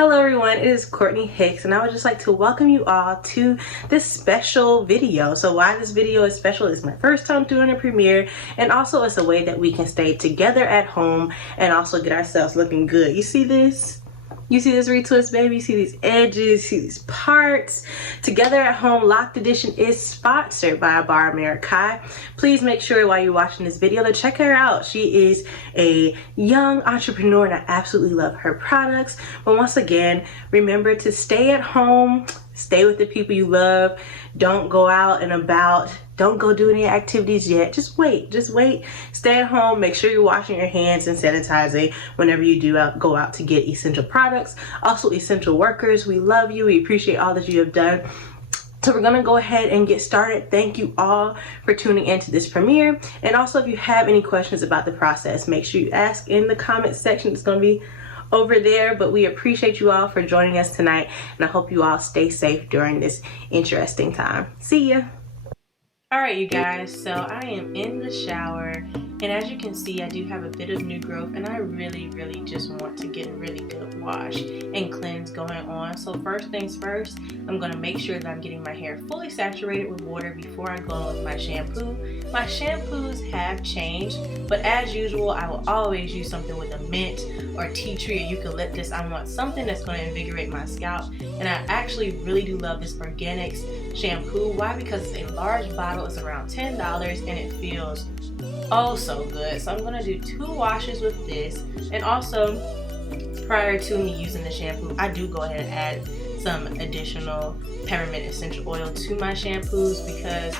Hello everyone, it is Courtney Hicks and I would just like to welcome you all to this special video. So why this video is special is my first time doing a premiere, and also it's a way that we can stay together at home and also get ourselves looking good. You see this? You see this retwist, baby? You see these edges, you see these parts. Together at Home Loc'd Edition is sponsored by Baramerakai. Please make sure while you're watching this video to check her out. She is a young entrepreneur and I absolutely love her products. But once again, remember to stay at home, stay with the people you love. Don't go out and about. Don't go do any activities yet. Just wait. Stay at home. Make sure you're washing your hands and sanitizing whenever you do go out to get essential products. Also, essential workers, we love you. We appreciate all that you have done. So we're gonna go ahead and get started. Thank you all for tuning into this premiere. And also, if you have any questions about the process, make sure you ask in the comment section. It's gonna be over there, but we appreciate you all for joining us tonight, and I hope you all stay safe during this interesting time. See ya. All right, you guys, so I am in the shower, and as you can see, I do have a bit of new growth, and I really just want to get a really good wash and cleanse going on. So first things first, I'm going to make sure that I'm getting my hair fully saturated with water before I go with my shampoo. My shampoos have changed, but as usual, I will always use something with a mint or tea tree or eucalyptus. I want something that's going to invigorate my scalp, and I actually really do love this Organics shampoo. Why? Because it's a large bottle. It's around $10 and it feels oh so good. So I'm going to do 2 washes with this, and also prior to me using the shampoo, I do go ahead and add some additional peppermint essential oil to my shampoos because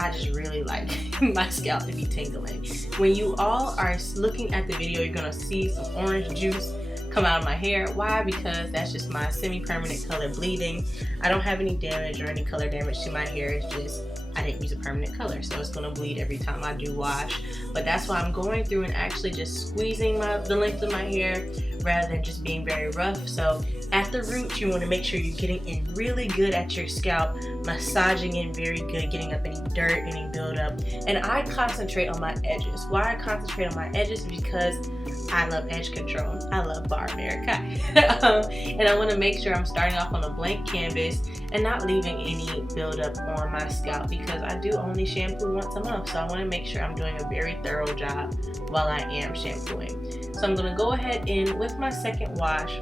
I just really like my scalp to be tingling. When you all are looking at the video, you're going to see some orange juice come out of my hair. Why? Because that's just my semi-permanent color bleeding. I don't have any damage or any color damage to my hair. It's just I didn't use a permanent color, so it's gonna bleed every time I do wash. But that's why I'm going through and actually just squeezing the length of my hair rather than just being very rough. So at the root, you want to make sure you're getting in really good at your scalp, massaging in very good, getting up any dirt, any buildup. And I concentrate on my edges. Why I concentrate on my edges is because I love edge control. I love Baramerakai. And I want to make sure I'm starting off on a blank canvas and not leaving any buildup on my scalp, because I do only shampoo once a month. So I want to make sure I'm doing a very thorough job while I am shampooing. So I'm going to go ahead in with my second wash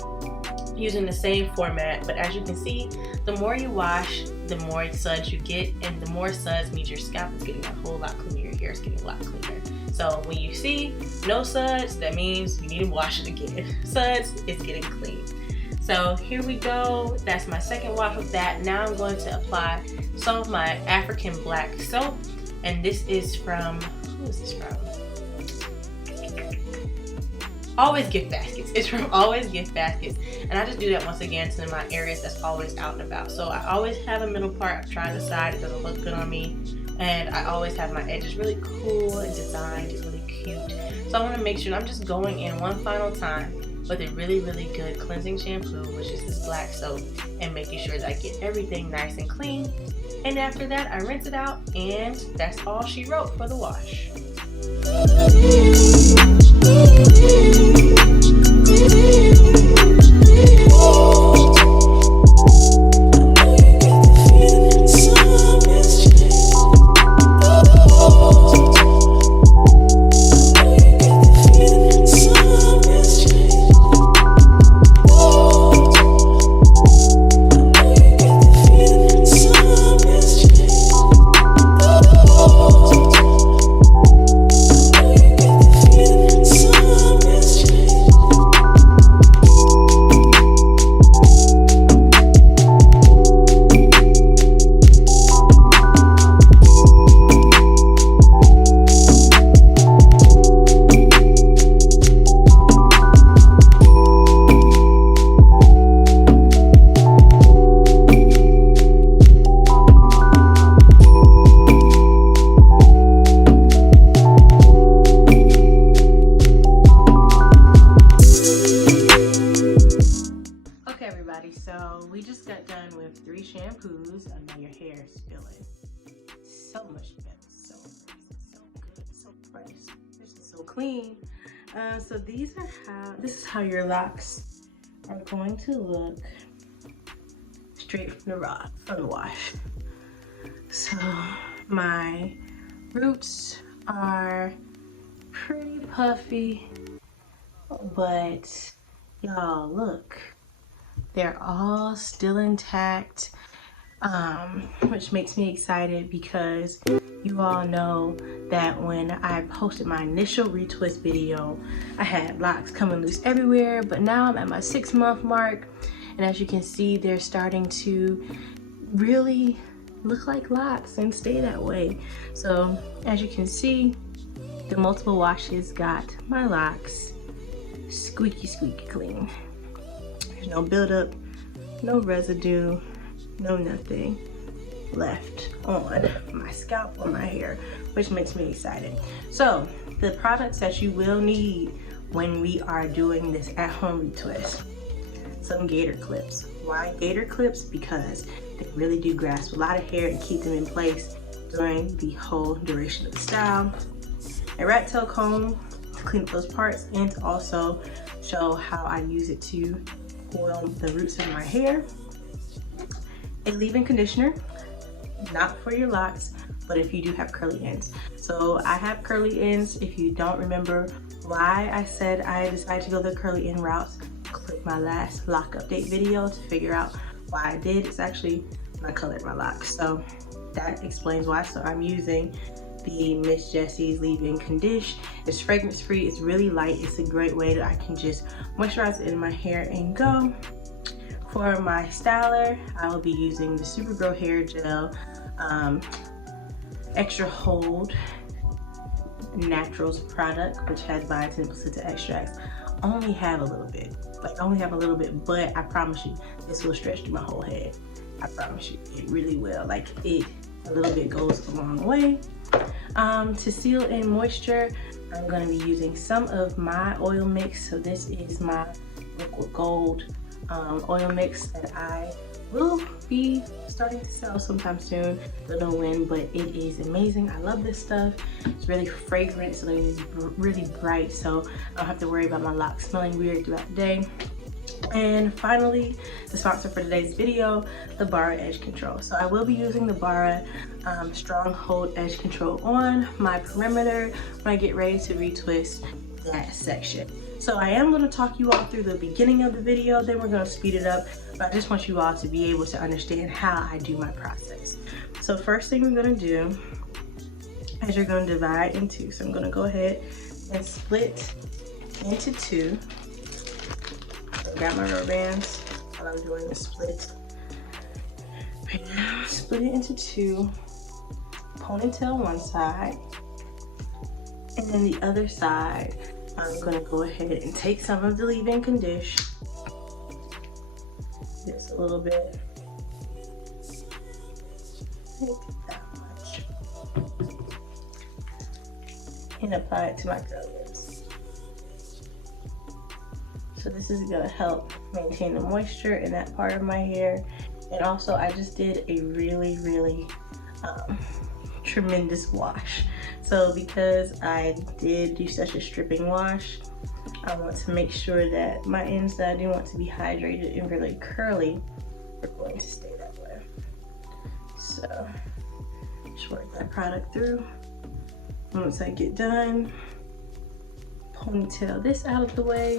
using the same format, but as you can see, the more you wash, the more suds you get, and the more suds means your scalp is getting a whole lot cleaner, your hair is getting a lot cleaner. So when you see no suds, that means you need to wash it again. Suds is getting clean. So here we go. That's my second wash with that. Now I'm going to apply some of my African black soap, and this is from, who is this from? Always Gift Baskets. It's from Always Gift Baskets, and I just do that once again to my areas that's always out and about. So I always have a middle part. I've tried the side, it doesn't look good on me, and I always have my edges really cool and designed, it's really cute. So I want to make sure I'm just going in one final time with a really good cleansing shampoo, which is this black soap, and making sure that I get everything nice and clean. And after that, I rinse it out, and that's all she wrote for the wash. So we just got done with 3 shampoos. I know your hair is feeling so much better, so amazing, so good, so fresh. This is so clean. So this is how your locks are going to look straight from the wash. So my roots are pretty puffy, but y'all look, they're all still intact, which makes me excited because you all know that when I posted my initial retwist video, I had locks coming loose everywhere, but now I'm at my 6-month mark, and as you can see, they're starting to really look like locks and stay that way. So as you can see, the multiple washes got my locks squeaky clean. There's no buildup, no residue, no nothing left on my scalp or my hair, which makes me excited. So the products that you will need when we are doing this at-home retwist: some gator clips. Why gator clips? Because they really do grasp a lot of hair and keep them in place during the whole duration of the style. A rat tail comb to clean up those parts and to also show how I use it to oil the roots of my hair. A leave-in conditioner, not for your locks, but if you do have curly ends. So I have curly ends. If you don't remember why I said I decided to go the curly end routes, click my last lock update video to figure out why I did. It's actually when I colored my locks, so that explains why. So I'm using the Miss Jessie's leave-in condition. It's fragrance free, it's really light, it's a great way that I can just moisturize it in my hair and go. For my styler, I will be using the Supergirl hair gel, extra hold naturals product, which has biotin placenta extracts. Only have a little bit, but I promise you this will stretch through my whole head. I promise you, it really will. Like, a little bit goes a long way. To seal in moisture, I'm going to be using some of my oil mix. So this is my liquid gold oil mix that I will be starting to sell sometime soon. Don't know when, but it is amazing. I love this stuff. It's really fragrant, so it's really bright, so I don't have to worry about my locks smelling weird throughout the day. And finally, the sponsor for today's video, the Barra Edge Control. So I will be using the Barra Stronghold Edge Control on my perimeter when I get ready to retwist that section. So I am going to talk you all through the beginning of the video, then we're going to speed it up, but I just want you all to be able to understand how I do my process. So first thing we're going to do is you're going to divide in two. So I'm going to go ahead and split into two. Got my rubber bands while I'm doing the split. Right now, split it into two. Ponytail one side, and then the other side, I'm gonna go ahead and take some of the leave-in condition, just a little bit, not that much, and apply it to my curly ends. So this is gonna help maintain the moisture in that part of my hair. And also I just did a really tremendous wash. So because I did do such a stripping wash, I want to make sure that my ends that I do want to be hydrated and really curly are going to stay that way. So just work that product through. Once I get done, ponytail this out of the way.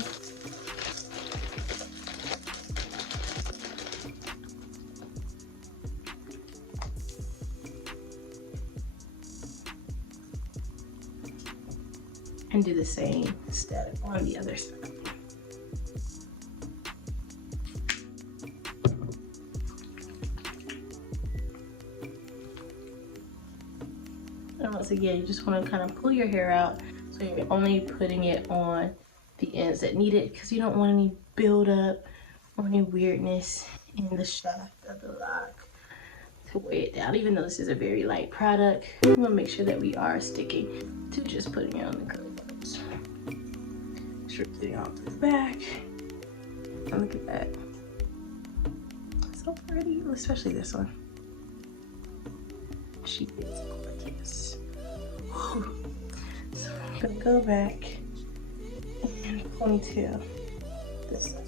And do the same step on the other side. And once again, you just want to kind of pull your hair out so you're only putting it on the ends that need it, because you don't want any buildup or any weirdness in the shaft of the lock to weigh it down. Even though this is a very light product, we want to make sure that we are sticking to just putting it on the curly parts. Strip it off the back. And look at that. So pretty, especially this one. She is gorgeous. Whew. So I'm gonna go back and ponytail this up.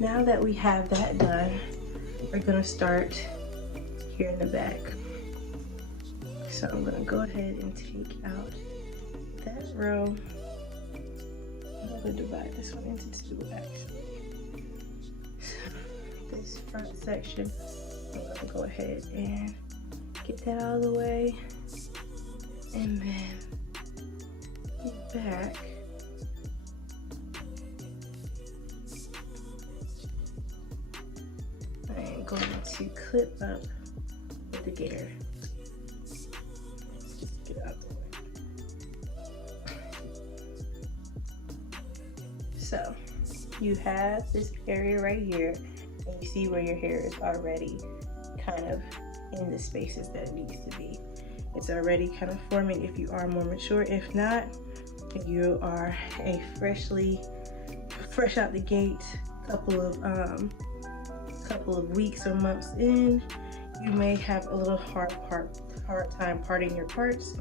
now that we have that done, we're gonna start here in the back. So I'm gonna go ahead and take out that row. I'm gonna divide this one into two actually. So this front section, I'm gonna go ahead and get that out of the way. And then the back, I'm going to clip up with the gator. Just get out of the way. So you have this area right here, and you see where your hair is already kind of in the spaces that it needs to be. It's already kind of forming if you are more mature. If not, if you are a fresh out the gate, couple of weeks or months in, you may have a little hard time parting your parts,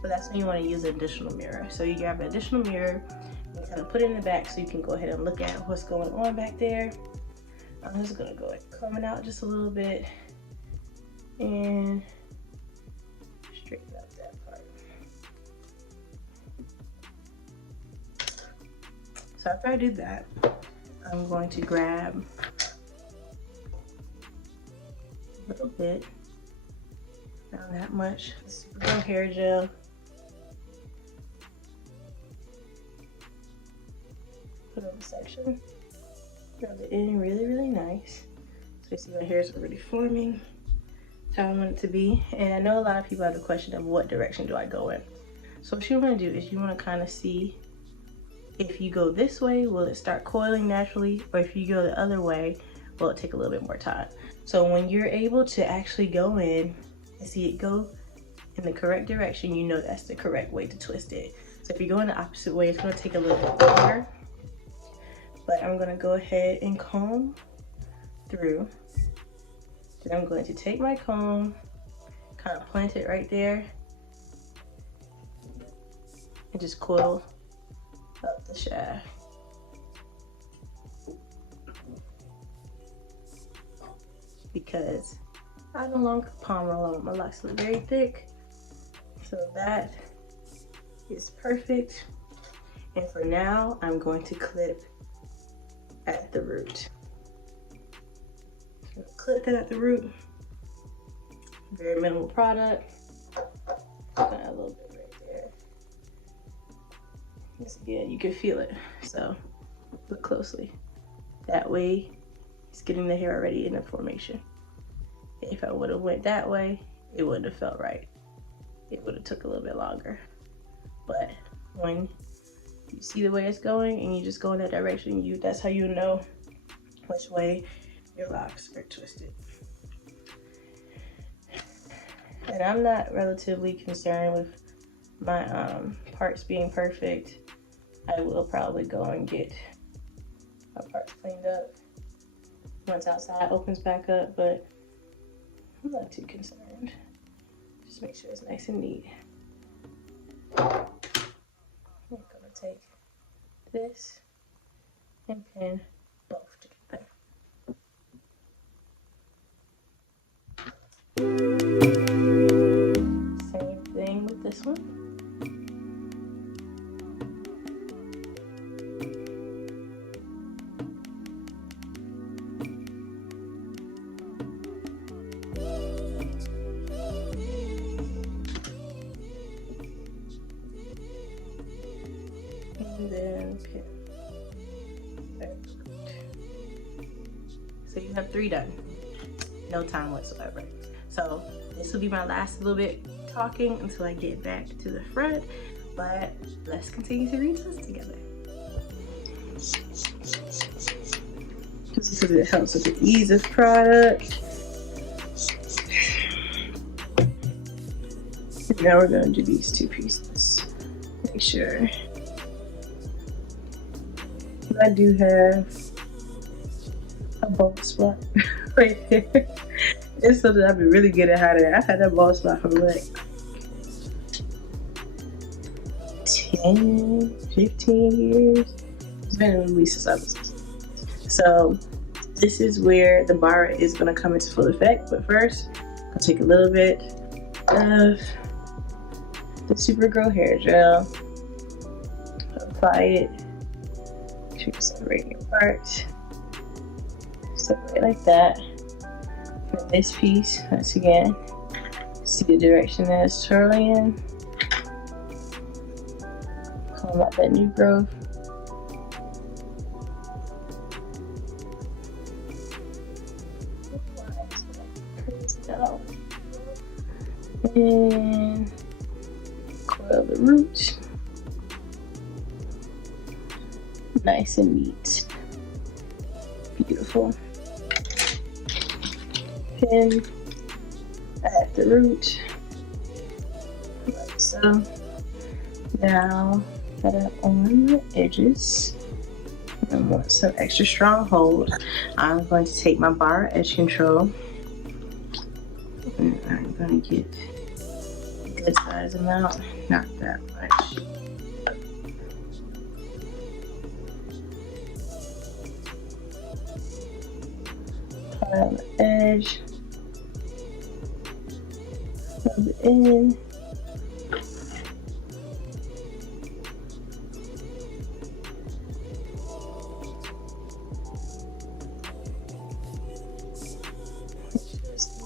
but that's when you want to use an additional mirror. So you grab an additional mirror and kind of put it in the back so you can go ahead and look at what's going on back there. I'm just gonna go ahead and comb it out just a little bit and straighten out that part. So after I do that, I'm going to grab a little bit, not that much, supergirl hair gel. Put on the section, rub it in really nice. So you see my hair is already forming. How I want it to be. And I know a lot of people have the question of what direction do I go in. So what you want to do is you want to kind of see if you go this way, will it start coiling naturally, or if you go the other way, will it take a little bit more time. So when you're able to actually go in and see it go in the correct direction, you know that's the correct way to twist it. So if you go in the opposite way, it's going to take a little bit longer. But I'm going to go ahead and comb through. Then I'm going to take my comb, kind of plant it right there, and just coil up the shaft. Because I no longer palm roll, my locks are very thick. So that is perfect. And for now, I'm going to clip at the root. Clip that at the root. Very minimal product. Got a little bit right there. Once again, you can feel it. So look closely. That way, it's getting the hair already in the formation. If I would have went that way, it wouldn't have felt right. It would have took a little bit longer. But when you see the way it's going and you just go in that direction, that's how you know which way your locks are twisted. And I'm not relatively concerned with my parts being perfect. I will probably go and get my parts cleaned up once outside opens back up, but I'm not too concerned. Just make sure it's nice and neat. I'm gonna take this and pin both together. Same thing with this one. And then pin. So you have 3 done. No time whatsoever. So this will be my last little bit talking until I get back to the front, but let's continue to retwist together. Just because it helps with the ease of product. And now we're going to do these 2 pieces. Make sure. I do have a bald spot right there. It's something I've been really good at hiding. I've had that bald spot for like 10, 15 years. It's been at least since I was 16. So this is where the barra is going to come into full effect. But first, I'll take a little bit of the Supergirl hair gel, apply it to the separating parts, separate like that. For this piece, once again, see the direction that it's twirling in, comb out that new growth. And coil the roots, nice and neat, beautiful. Pin at the root, like so. Now cut it on the edges. I want some extra stronghold. I'm going to take my barra edge control, and I'm going to get a good size amount, not that much. Apply on the edge, rub it in.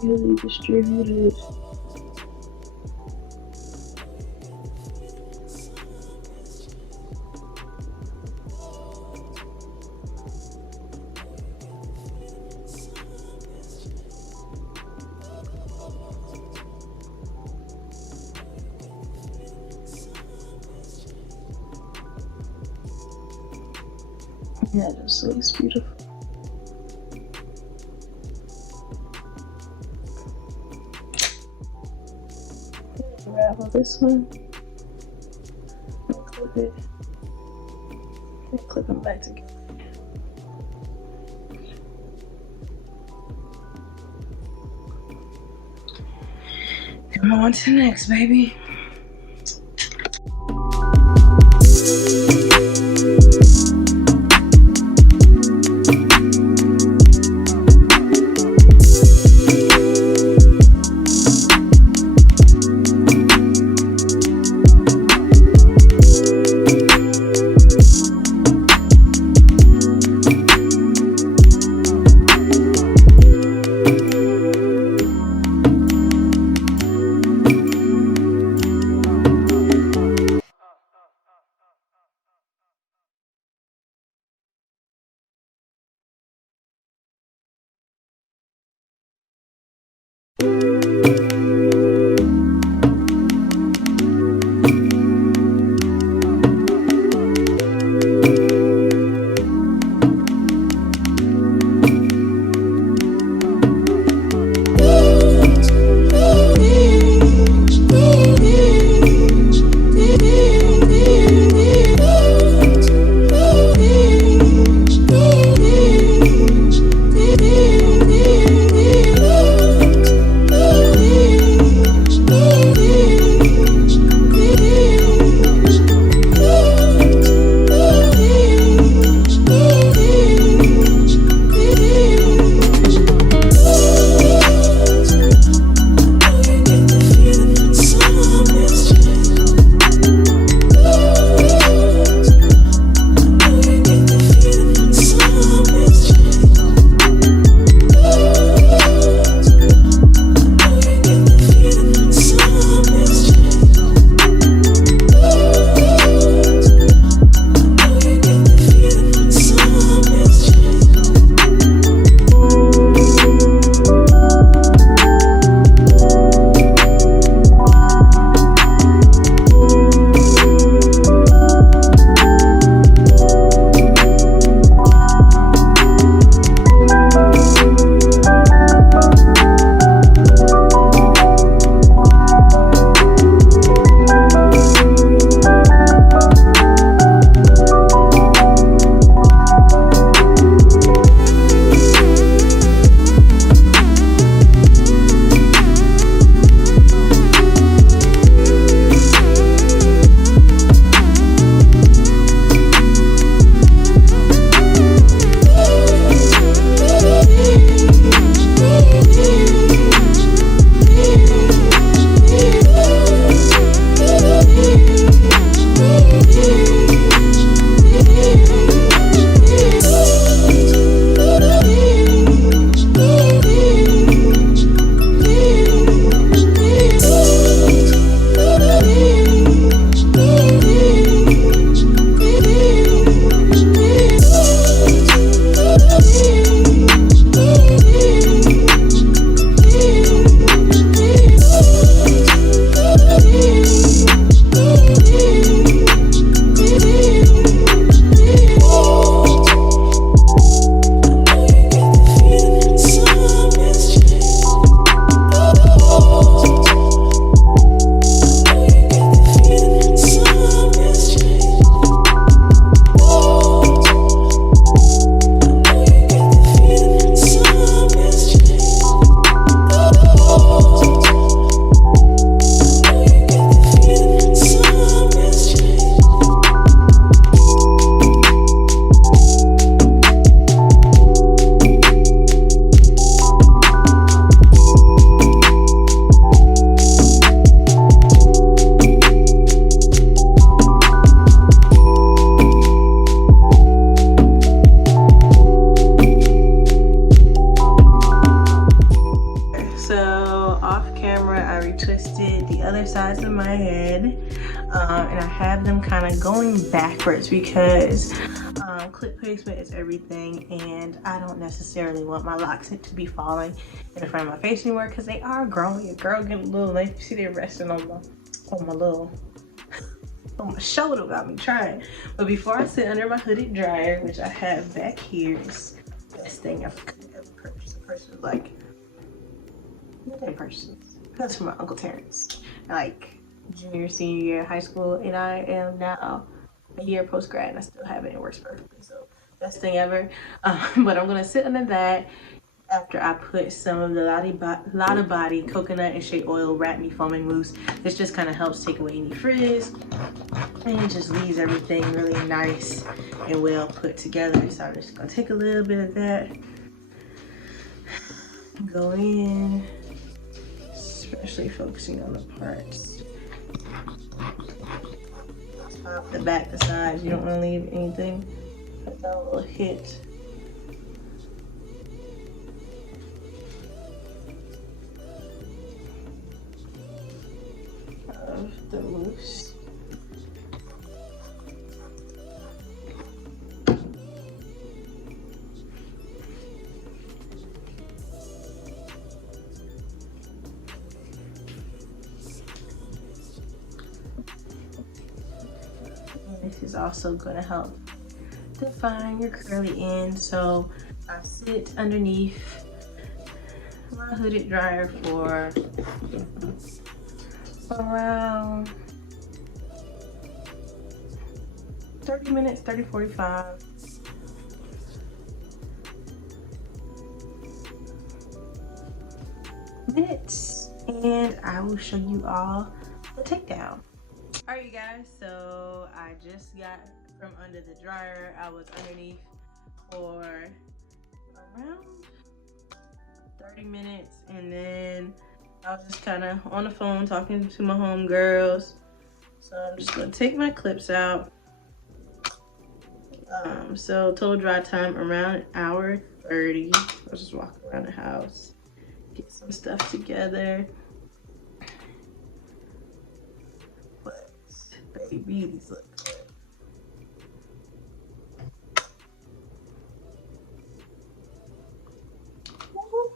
Really distributed. Yeah, it just looks beautiful. Unravel this one, and clip it, and clip them back together. Come on to the next, baby. and I have them kind of going backwards because clip placement is everything, and I don't necessarily want my locks to be falling in the front of my face anymore because they are growing. Your girl getting a little late. You see they're resting on my little on my shoulder without me trying. But before I sit under my hooded dryer, which I have back here, is the best thing I've ever purchased. The purse was like, what did I purchase? That's from my Uncle Terrence. Like junior, senior year of high school, and I am now a year post-grad and I still have it. It works perfectly, so best thing ever. But I'm gonna sit under that after I put some of the Lotta Body coconut and shea oil wrap me foaming mousse. This just kind of helps take away any frizz, and it just leaves everything really nice and well put together. So I'm just gonna take a little bit of that, go in, especially focusing on the parts. Top, the back, the sides. You don't want to leave anything without a little hit. Of the mousse. This is also going to help define your curly end. So I sit underneath my hooded dryer for around 30 minutes, 45. Minutes, and I will show you all the takedown. All right, you guys, so I just got from under the dryer. I was underneath for around 30 minutes, and then I was just kind of on the phone talking to my homegirls. So I'm just gonna take my clips out. So total dry time around an hour 30. I'll just walk around the house, get some stuff together. Baby, these look good. Woo-hoo.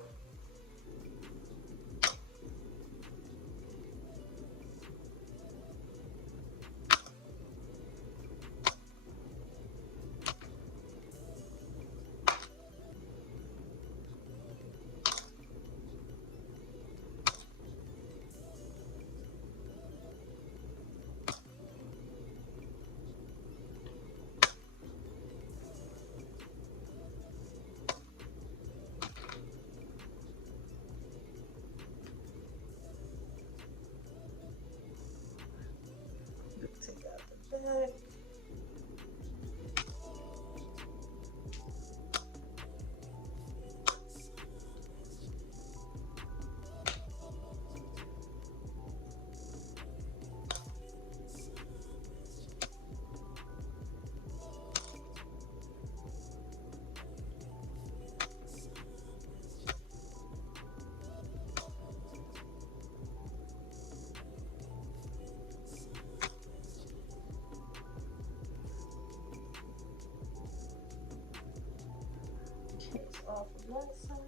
Take out the back. Case off of that side.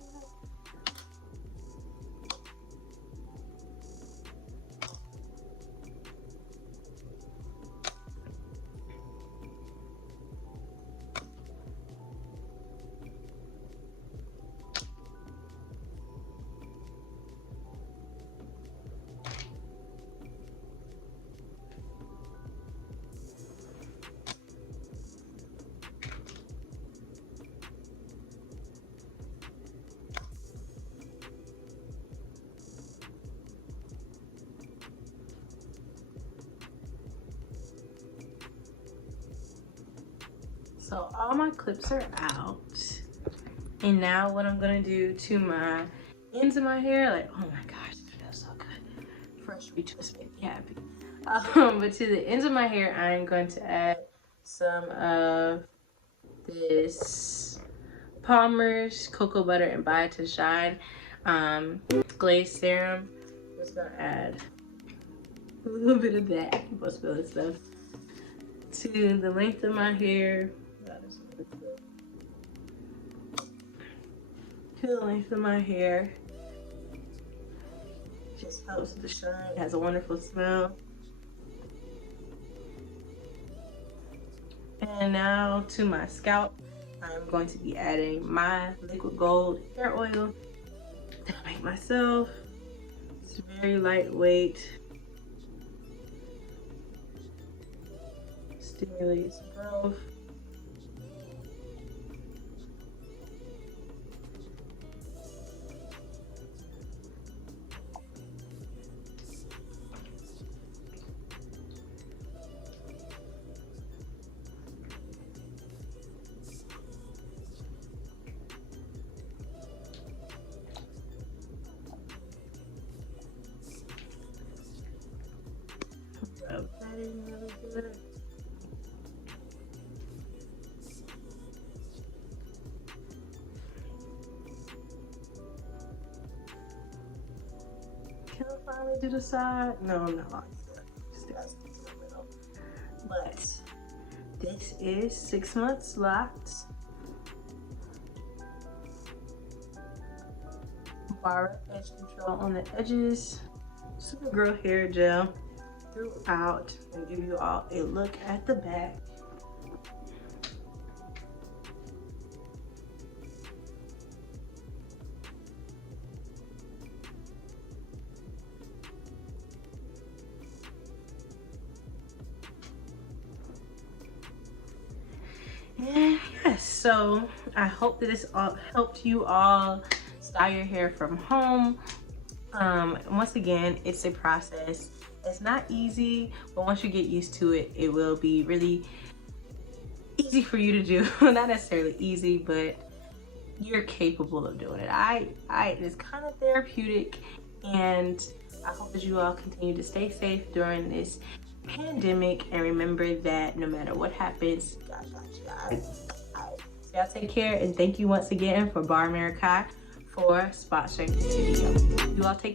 So all my clips are out, and now what I'm gonna do to my ends of my hair, like, oh my gosh, it feels so good. Fresh retwist made me happy. But to the ends of my hair, I'm going to add some of this Palmer's Cocoa Butter and Bye to Shine glaze serum. I'm just gonna add a little bit of that. People spilling stuff. To the length of my hair. To the length of my hair. Just helps with the shine. It has a wonderful smell. And now to my scalp, I'm going to be adding my liquid gold hair oil that I make myself. It's very lightweight. Stimulates growth. Rub that in really good. Can I finally do the side? No, just gotta stick in the middle. But this is 6 months Loc'd. Barra edge control on the edges. Supergirl hair gel throughout, and give you all a look at the back. And yes, so I hope that this all helped you all style your hair from home. Once again, it's a process. It's not easy, but once you get used to it, it will be really easy for you to do. Not necessarily easy, but you're capable of doing it. It's kind of therapeutic, and I hope that you all continue to stay safe during this pandemic, and remember that no matter what happens, God got you. So y'all take care, and thank you once again for Baramerakai for sponsoring this video. You all take care.